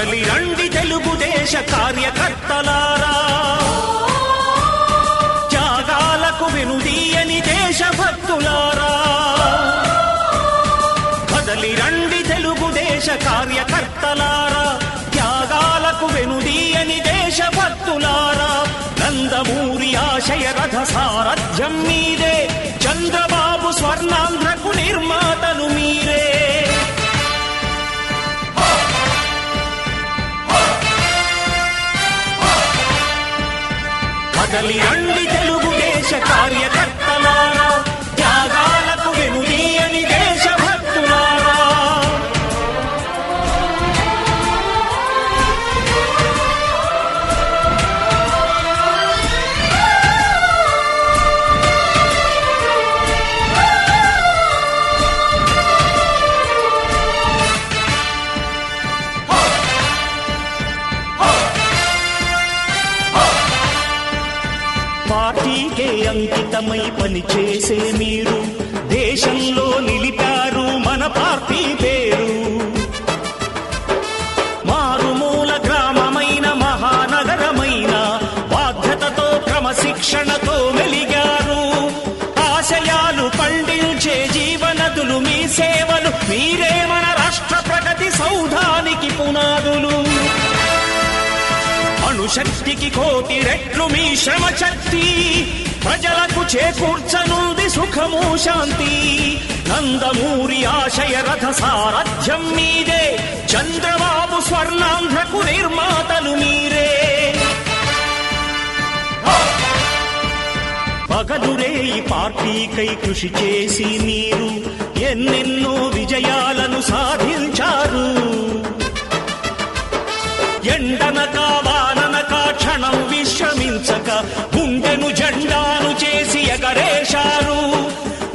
కదలి రండి తెలుగుదేశ కార్యకర్తలారా, త్యాగాలకు వెనుదీయని దేశభక్తులారా. కదలి రండి తెలుగుదేశ కార్యకర్తలారా, త్యాగాలకు వెనుదీయని దేశభక్తులారా. నందమూరి ఆశయ రథ సారథ్యం మీరే, చంద్రబాబు స్వర్ణాంధ్రకు నిర్మాతలు మీరే. కదలి రండి తెలుగుదేశ కార్యకర్తలారా, త్యాగాలకు వెనుదీయని దేశభక్తులారా. పార్టీకే అంకితమై పనిచేసే మీరు దేశంలో నిలిపారు మన పార్టీ పేరు. మారుమూల గ్రామమైన మహానగరమైన బాధ్యతతో క్రమశిక్షణతో మెలిగారు. ఆశయాలు పండించే జీవనదులు మీ సేవలు, మీరే మన రాష్ట్ర ప్రగతి సౌధానికి పునాదులు. అణుశక్తికి కోటి రెట్లు మీ శ్రమ శక్తి, ప్రజలకు చేకూర్చనుంది సుఖము శాంతి. నందమూరి ఆశయ రథ సారథ్యం మీదే, చంద్రబాబు స్వర్ణాంధ్రకు నిర్మాతలు మీరే. పగలురే ఈ పార్టీకై కృషి చేసి మీరు ఎన్నెన్నో విజయాలను సాధించారు. ఎండనక వాననక క్షణం విశ్రమించక గుండెను జెండాను చేసి ఎగరేశారు.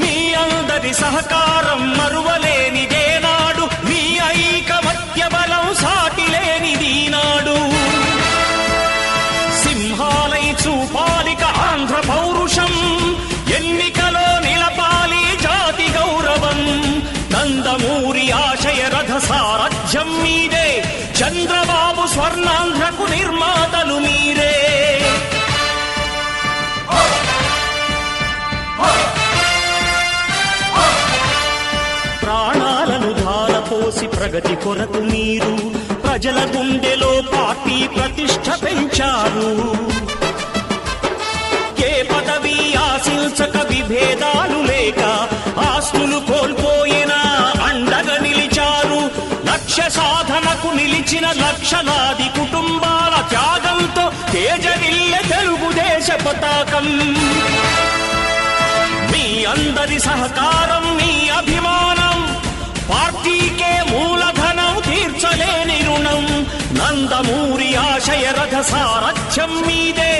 మీ అందరి సహకారం మరువలేనిదేనాడు, మీ ఐకమత్య బలం సాటిలేనిదీనాడు. సింహాలై చూపాలిక ఆంధ్ర పౌరుషం, ఎన్నికలో నిలపాలి జాతి గౌరవం. నందమూరి ఆశయ రథ సారథ్యం మీదే, చంద్రబాబు స్వర్ణాంధ్రకు నిర్మాతలు మీరే. ప్రాణాలను ధారపోసి ప్రగతి కొరకు మీరు ప్రజల గుండెలో పార్టీ ప్రతిష్ఠ పెంచారు. ఏ పదవి ఆశించక విభేదాలు లేక ఆస్తులు కోల్పోయినా అండగా నిలిచారు. లక్ష్య సాధనకు నిలిచిన లక్షలాది కుటుంబాల త్యాగంతో తేజరిల్లె తెలుగుదేశ పతాకం. మీ అందరి సహకారం, మీ అభిమానం, పార్టీకే మూలధనం, తీర్చలేని రుణం. నందమూరి ఆశయ రథ సారథ్యం మీదే,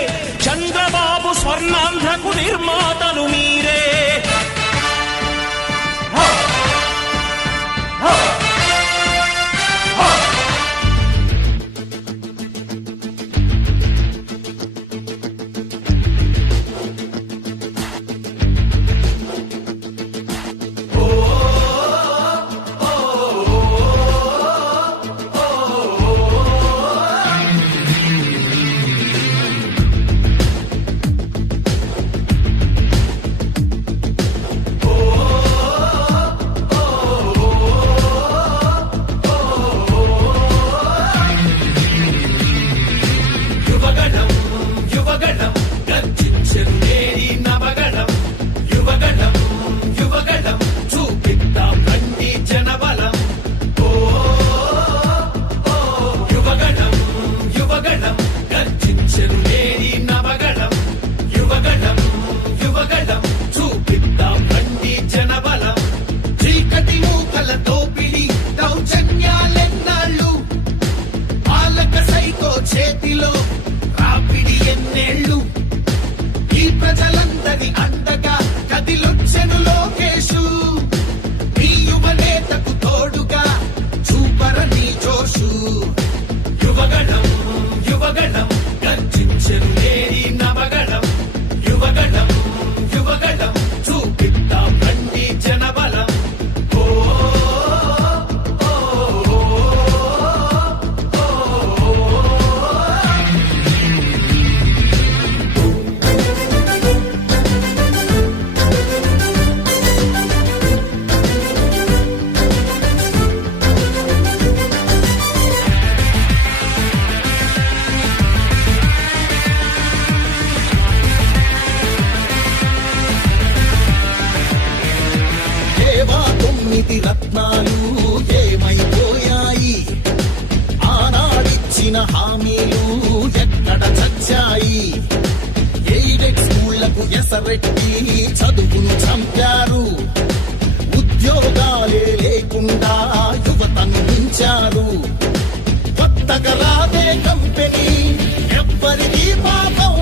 చంద్రబాబు స్వర్ణాంధ్రకు నిర్మాతలు మీరే. చదువులకు ఎసరెట్టి చదువును చంపారు. ఉద్యోగాలే లేకుండా యువతను మించారు. కొత్తగా రాదే కంపెనీ ఎవ్వరికీ పాపం,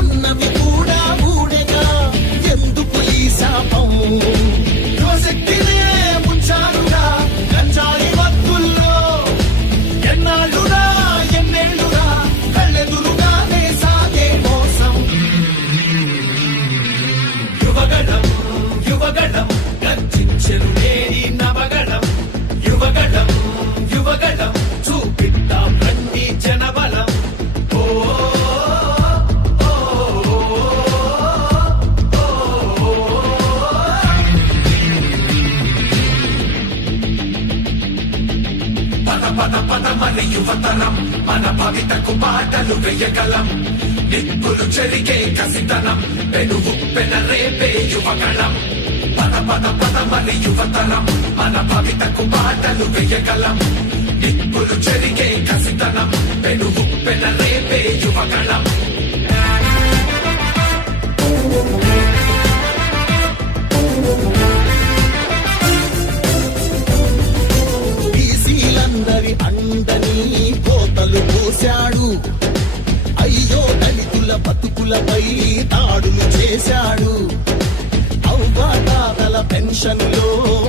ఉన్నవి కూడా ఊడెగా ఎందుకు ఈ శాపం. యువశక్తినే ముంచారుగా గంజాయి వత్తుల్లో, ఎన్నాళ్ళురా ఎన్నేళ్ళురా కళ్ళెదురుగానే సాగే మోసం. యువగళం యువగళం గర్జించెను నేడి నవగళం. యువగళం యువగళం చూపిద్దాం రండి జనబలం. పద పద మన యువతరం, మన భవితకు బాటలు వేయగలం. నిప్పులు చెరిగే కసితనం, పెనుగు పెనరేపే యువగళం. పద పద పద మన యువతరం, మన భవితకు బాటలు వేయగలం. నిప్పులు చెరిగే కసితనం, పెనుగు పెనరేపే యువగళం. బీసీలందరి అండని కోతలు పోశాడు. అయ్యో దళితుల బతుకులపై దాడులు చేశాడు. అవ్వాతాతల పెన్షన్లో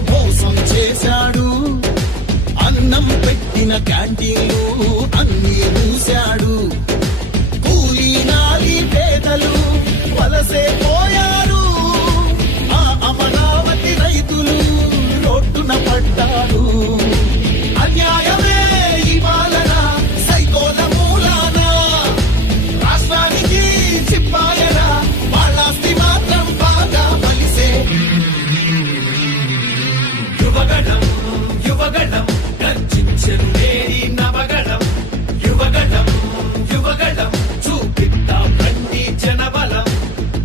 మోసం చేశాడు. అన్నం పెట్టిన క్యాంటీన్లు అన్నీ మూశాడు. కూలీ నాలి పేదలు వలసే పోయారు. ఆ అమరావతి రైతులు రోడ్డున పడ్డారు. అన్యాయమే ఈ పాలన సైకోల మూలాన, రాష్ట్రానికి చిప్పాయన వాళ్ళాస్తి మాత్రం బాగా బలిసే. యువగళం యువగళం గర్జించెను నేడి నవగళం. యువగళం యువగళం చూపిద్దాం రండి జనబలం.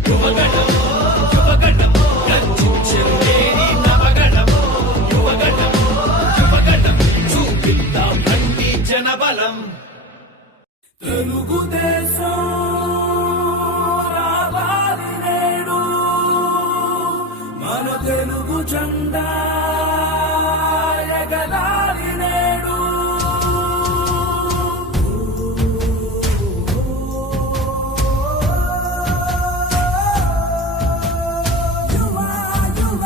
యువగళం యువగళం గర్జించెను నేడి నవగళం. యువగళం యువగళం చూపిద్దాం రండి జనబలం. తెలుగుదేశం రావాలి నేడు, మన తెలుగు జెండా ఎగరాలి నేడు. యువ యువ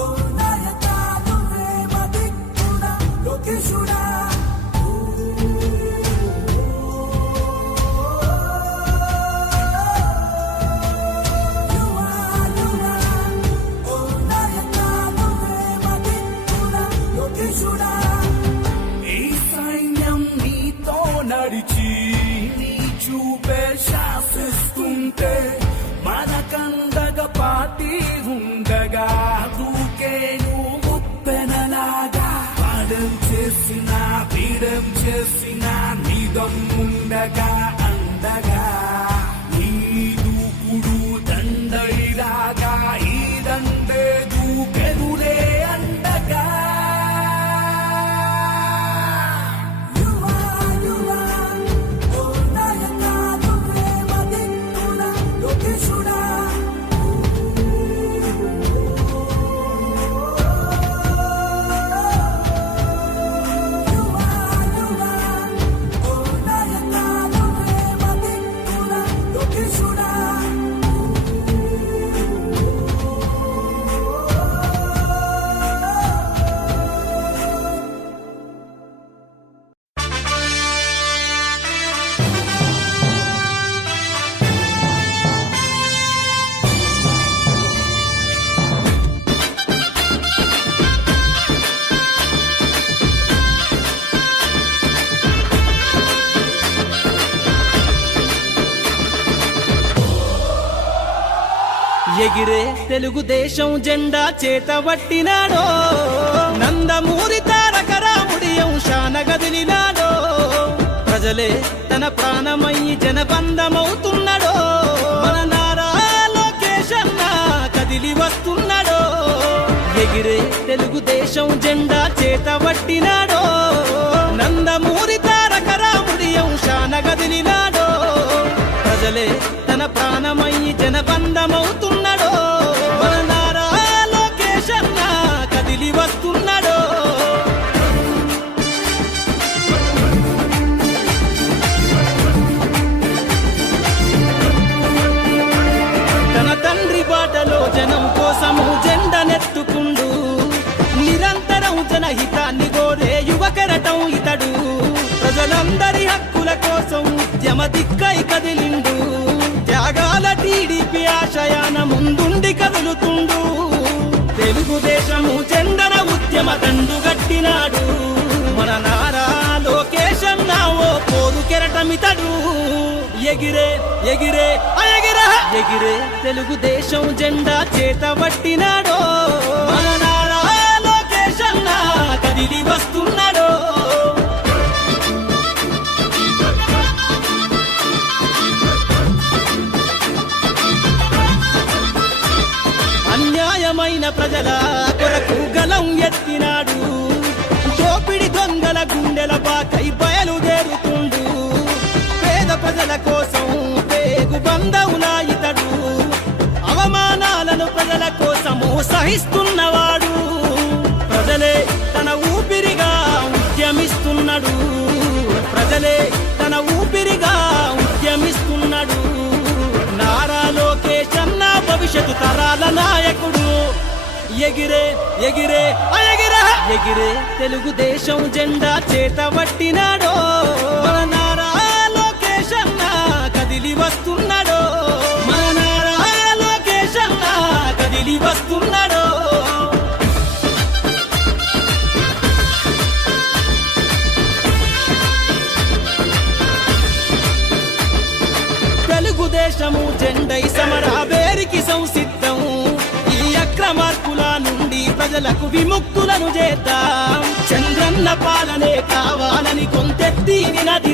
ఓ నాయకా నువ్వే మా దిక్కున లోకేశుడా. ఈ సైన్యం నీతో నడిచి నీ చూపే శాసిస్తుంటే, మనకందగా పార్టీ ఉండగా దూకే నువ్వు ముప్పెనలాగా. పాడం చేసిన పీడం చేసిన నీ దమ్ముండగా అందగా, నీ దూకుడు దండైలాగా ఈ దండే దూకెదులే అండగా. ఎగిరే తెలుగుదేశం జెండా చేతబట్టినాడో, నందమూరి తారక రాముడి అంశాన గదిలినాడో. ప్రజలే తన ప్రాణమయ్యి జనబంధమవుతున్నాడో, మన నారా లోకేశ్ అన్న కదిలి వస్తున్నాడో. ఎగిరే తెలుగుదేశం జెండా చేతబట్టినాడో, నందమూరి తారక రాముడి అంశాన గదిలినాడో. ప్రజలే తన ప్రాణమయ్యి జనబంధమవుతున్నాడో మన నారా లోకేష్ అన్న కదిలి వస్తున్నాడో. తన తండ్రి బాటలో జనం కోసము జెండనెత్తుకుండు, నిరంతరం జనహితాన్ని కోరే యువకరటం ఇతడు. ప్రజలందరి హక్కుల కోసం ఉద్యమ దిక్కై కదిలిండు, త్యాగాల టీడీపీ ఆశయాన ముందుండి కదులుతుండు. తెలుగుదేశము జెండన ఉద్యమ దండు గట్టినాడు మన నారా లోకేష్ అన్న ఓ పోరు కెరటమితడు. ఎగిరే ఎగిరే ఎగిరే ఎగిరే తెలుగుదేశం జెండా చేత పట్టినాడో మన నారా లోకేష్ అన్న కదిలి వస్తున్నాడో. అన్యాయమైన ప్రజల కొరకు గలం ఎత్తినాడు, దోపిడి దొంగల గుండెల బాకై బయలుదేరుతుండు. పేద ప్రజల కోసం పేగు బంధవులా ఇతడు, అవమానాలను ప్రజల కోసము సహిస్తున్నవాడు. ప్రజలే తన ఊపిరిగా ఉద్యమిస్తున్నాడు, ప్రజలే తన ఊపిరిగా ఉద్యమిస్తున్నాడు. నారా లోకేష్ అన్న భవిష్యత్తు తరాల నాయకుడు. ఎగిరే ఎగిరే ఎగిరే ఎగిరే తెలుగుదేశం జెండా చేత పట్టినాడో మన నారా లోకేష్ అన్న కదిలి వస్తున్నాడో మన నారా లోకేష్ అన్న కదిలి వస్తున్నాడో. తెలుగుదేశము జెండై సమరాబేరికి సంసిద్ధం, ఈ అక్రమార్కుల నుండి ప్రజలకు విముక్తులను చేద్దాం. చంద్రన్న పాలనే కావాలని కొంతెత్తి నినది